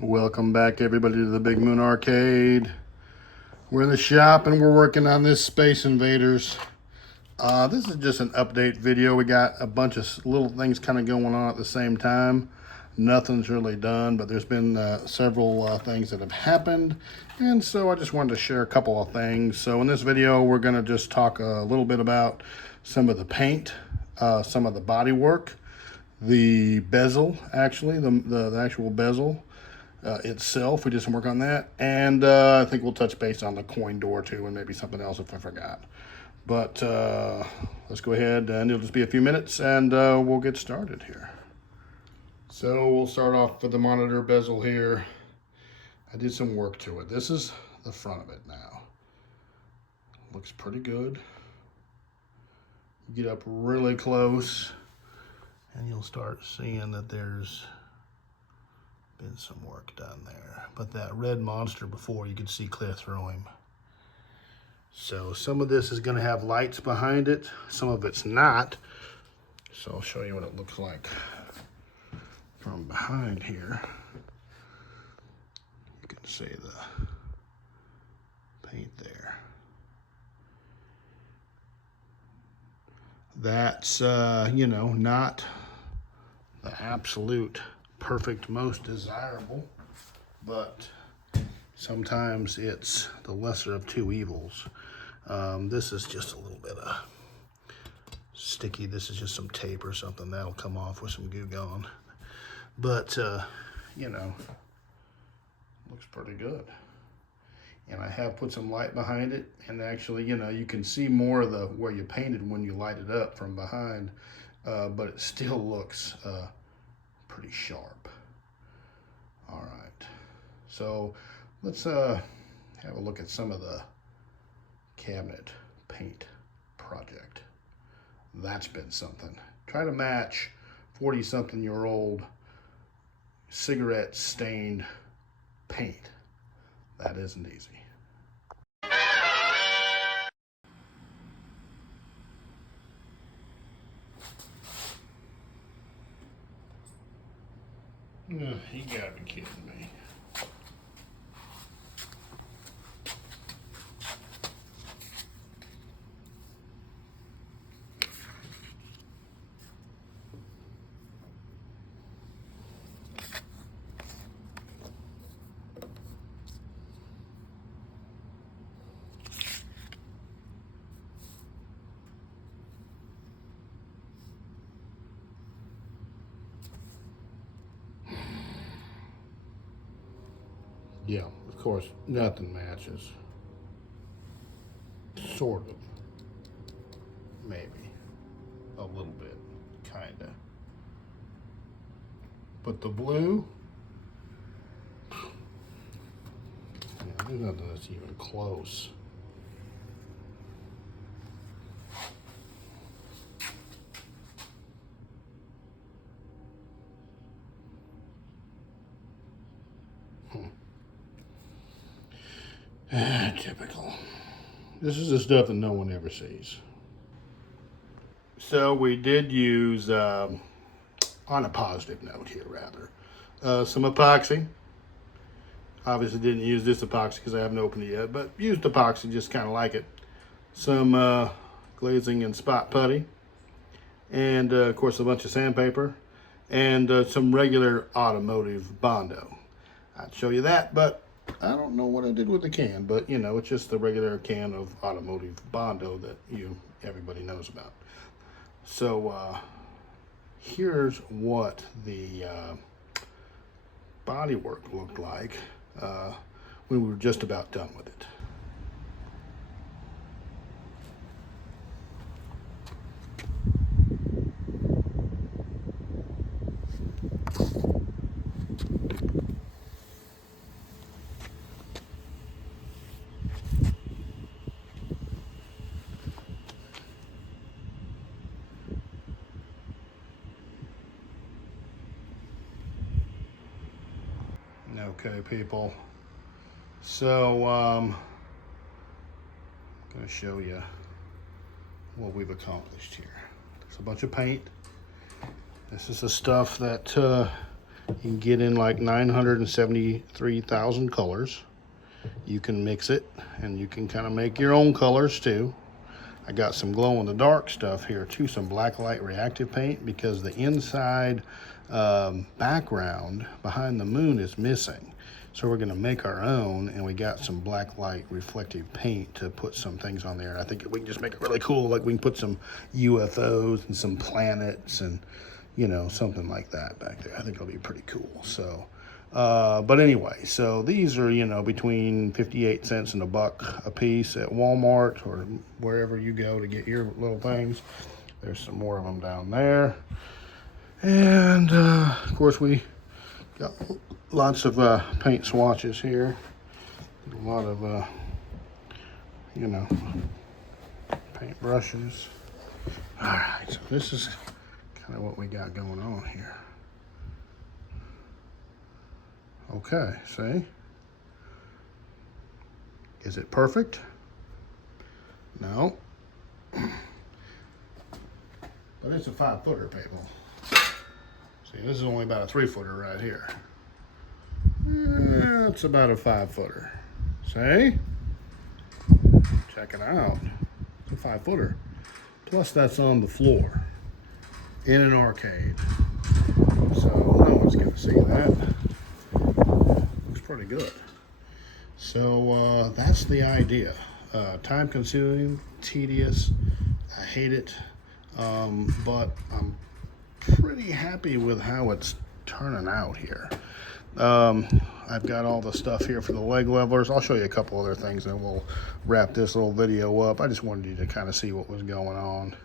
Welcome back, everybody, to the Big Moon Arcade. We're in the shop and we're working on this Space Invaders. This is just an update video. We got a bunch of little things kind of going on at the same time. Nothing's really done, but there's been several things that have happened. And so I just wanted to share a couple of things. So in this video, we're going to just talk a little bit about some of the paint, some of the body work, the bezel, actually, the actual bezel. Itself. We did some work on that, and I think we'll touch base on the coin door too, and maybe something else if I forgot. But let's go ahead, and it'll just be a few minutes, and we'll get started here. So we'll start off with the monitor bezel here. I did some work to it. This is the front of it now. Looks pretty good. You get up really close, and you'll start seeing that there's been some work done there, but that red monster before, you could see clear through him. So some of this is going to have lights behind it, some of it's not. So I'll show you what it looks like from behind here. You can see the paint there. That's you know, not the absolute perfect, most desirable, but sometimes it's the lesser of two evils. This is just a little bit of sticky. This is just some tape or something that'll come off with some goo gone, but you know, looks pretty good. And I have put some light behind it, and actually, you know, you can see more of the where you painted when you light it up from behind, but it still looks pretty sharp. All right, so let's have a look at some of the cabinet paint project. That's been something. Try to match 40-something-year-old cigarette stained paint. That isn't easy. You gotta be kidding me. Yeah, of course, nothing matches. Sort of. Maybe. A little bit. Kinda. But the blue, yeah, there's nothing that's even close. Typical. This is the stuff that no one ever sees. So we did use, on a positive note here rather, some epoxy. Obviously didn't use this epoxy because I haven't opened it yet, but used epoxy just kind of like it. Some glazing and spot putty. And of course a bunch of sandpaper. And some regular automotive Bondo. I'd show you that, but I don't know what I did with the can, but you know, it's just the regular can of automotive Bondo that everybody knows about. So here's what the body work looked like when we were just about done with it. Okay, people. So I'm going to show you what we've accomplished here. There's a bunch of paint. This is the stuff that You can get in like 973,000 colors. You can mix it, and you can kind of make your own colors too. I got some glow-in-the-dark stuff here too, some black light reactive paint, because the inside background behind the moon is missing. So we're gonna make our own, and we got some black light reflective paint to put some things on there. I think we can just make it really cool, like we can put some UFOs and some planets and, you know, something like that back there. I think it'll be pretty cool. So, but anyway, so these are, you know, between 58 cents and $1 a piece at Walmart or wherever you go to get your little things. There's some more of them down there. And of course, we got lots of paint swatches here. A lot of, you know, paint brushes. All right, so this is kind of what we got going on here. Okay, see? Is it perfect? No. But it's a 5-footer, people. See, this is only about a 3-footer right here. It's about a 5-footer. See? Check it out. It's a 5-footer. Plus that's on the floor in an arcade. So no one's gonna see that. Looks pretty good. So that's the idea. Time consuming, tedious. I hate it. But I'm pretty happy with how it's turning out here. I've got all the stuff here for the leg levelers. I'll show you a couple other things and we'll wrap this little video up. I just wanted you to kind of see what was going on.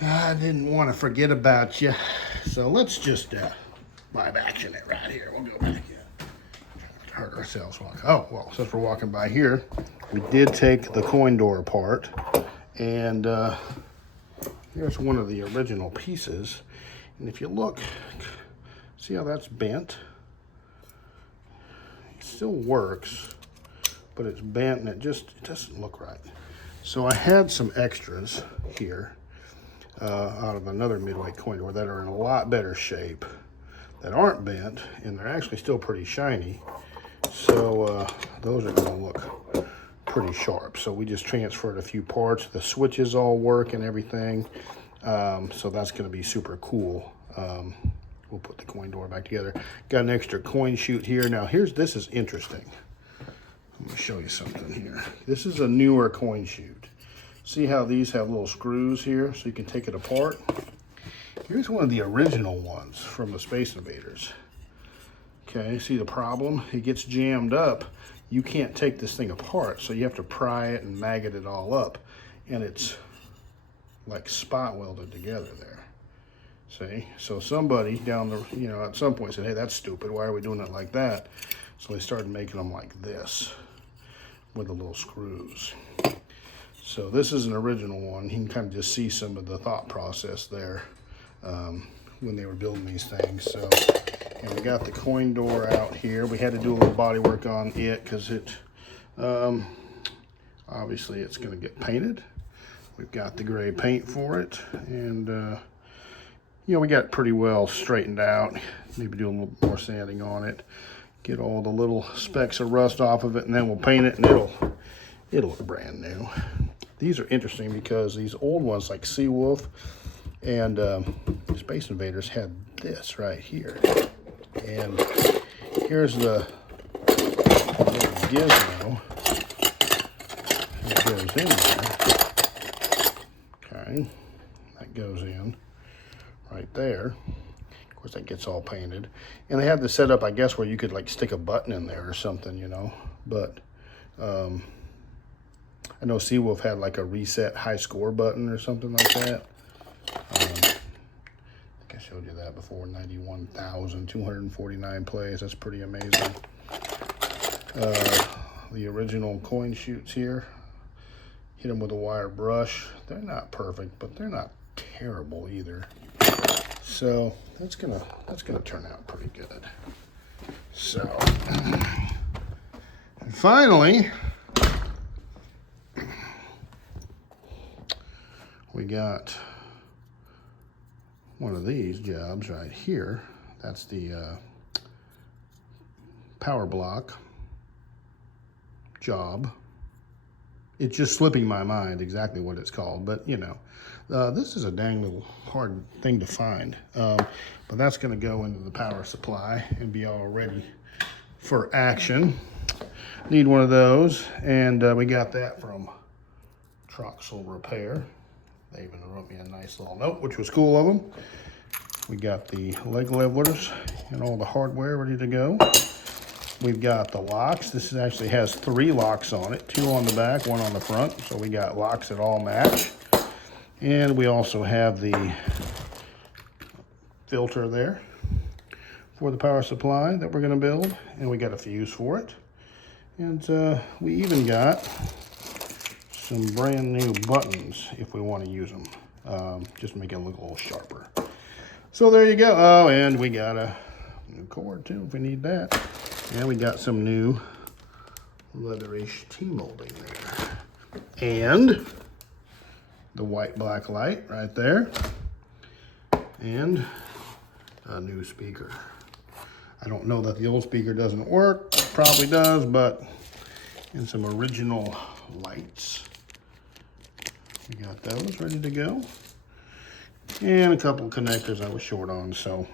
I didn't want to forget about you. So let's just live action it right here. We'll go back here. Hurt ourselves. Oh, well, since we're walking by here, we did take the coin door apart. And here's one of the original pieces. And if you look, see how that's bent? It still works, but it's bent and it doesn't look right. So I had some extras here out of another midweight coin door that are in a lot better shape, that aren't bent, and they're actually still pretty shiny. So those are gonna look pretty sharp. So we just transferred a few parts. The switches all work and everything. So that's gonna be super cool. We'll put the coin door back together. Got an extra coin chute here. Now this is interesting. Let me show you something here. This is a newer coin chute. See how these have little screws here so you can take it apart? Here's one of the original ones from the Space Invaders. Okay, see the problem? It gets jammed up. You can't take this thing apart, so you have to pry it and maggot it all up. And it's like spot welded together there. See? So somebody down the, you know, at some point said, hey, that's stupid. Why are we doing it like that? So they started making them like this with the little screws. So this is an original one. You can kind of just see some of the thought process there when they were building these things. So, and we got the coin door out here. We had to do a little body work on it because it, obviously it's going to get painted. We've got the gray paint for it, and you know, we got it pretty well straightened out. Maybe do a little more sanding on it. Get all the little specks of rust off of it, and then we'll paint it, and it'll look brand new. These are interesting because these old ones like Seawolf and Space Invaders had this right here. And here's the little gizmo that goes in there. Okay, that goes in right there. Of course, that gets all painted. And they had the setup, I guess, where you could like stick a button in there or something, you know. But I know Seawolf had like a reset high score button or something like that. I think I showed you that before. 91,249 plays. That's pretty amazing. The original coin chutes here. Hit them with a wire brush. They're not perfect, but they're not terrible either. So that's gonna turn out pretty good. So and finally, we got one of these jobs right here That's the power block job. It's just slipping my mind exactly what it's called, but you know, this is a dang little hard thing to find. But that's going to go into the power supply and be all ready for action. Need one of those, and we got that from Troxel Repair. They even wrote me a nice little note, which was cool of them. We got the leg levelers and all the hardware ready to go. We've got the locks. This actually has 3 locks on it, 2 on the back, 1 on the front. So we got locks that all match. And we also have the filter there for the power supply that we're going to build. And we got a fuse for it. And we even got some brand new buttons if we want to use them. Just make it look a little sharper. So there you go. Oh, and we got a new cord too if we need that. And we got some new leatherish T-molding there. And the white black light right there. And a new speaker. I don't know that the old speaker doesn't work. It probably does, but and some original lights. We got those ready to go. And a couple of connectors I was short on, so.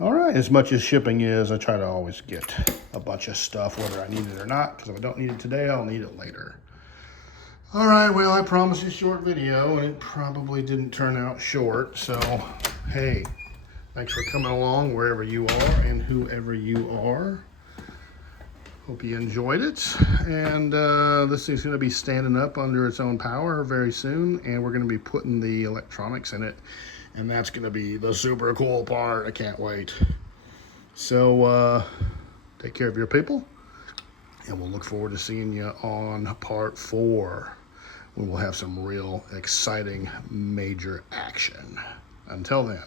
All right, as much as shipping is, I try to always get a bunch of stuff, whether I need it or not, because if I don't need it today, I'll need it later. All right, well, I promised you a short video, and it probably didn't turn out short, so hey, thanks for coming along wherever you are and whoever you are. Hope you enjoyed it, and this thing's going to be standing up under its own power very soon, and we're going to be putting the electronics in it, and that's going to be the super cool part. I can't wait. So take care of your people, and we'll look forward to seeing you on part 4, when we'll have some real exciting major action. Until then.